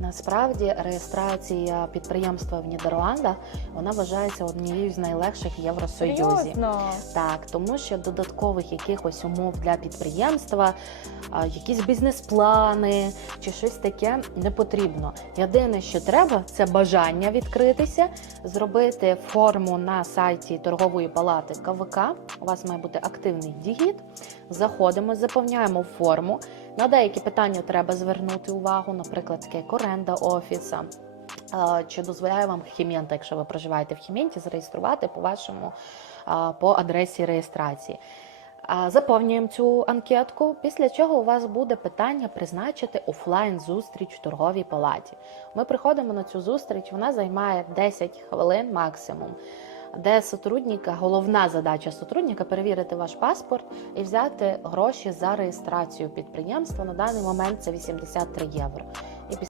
Насправді реєстрація підприємства в Нідерландах вона вважається однією з найлегших в Євросоюзі. Серйозно? Так, тому що додаткових якихось умов для підприємства, якісь бізнес-плани чи щось таке не потрібно. Єдине, що треба, це бажання відкритися, зробити форму на сайті торгової палати КВК. У вас має бути активний дігіт. Заходимо, заповняємо форму. На деякі питання треба звернути увагу, наприклад, таке як оренда офіса. Чи дозволяє вам Хімента, якщо ви проживаєте в Хіменті, зареєструвати по вашому по адресі реєстрації. Заповнюємо цю анкетку, після чого у вас буде питання призначити офлайн зустріч в торговій палаті. Ми приходимо на цю зустріч, вона займає 10 хвилин максимум. Де сотрудника, головна задача сотрудника перевірити ваш паспорт і взяти гроші за реєстрацію підприємства. На даний момент це 83 євро.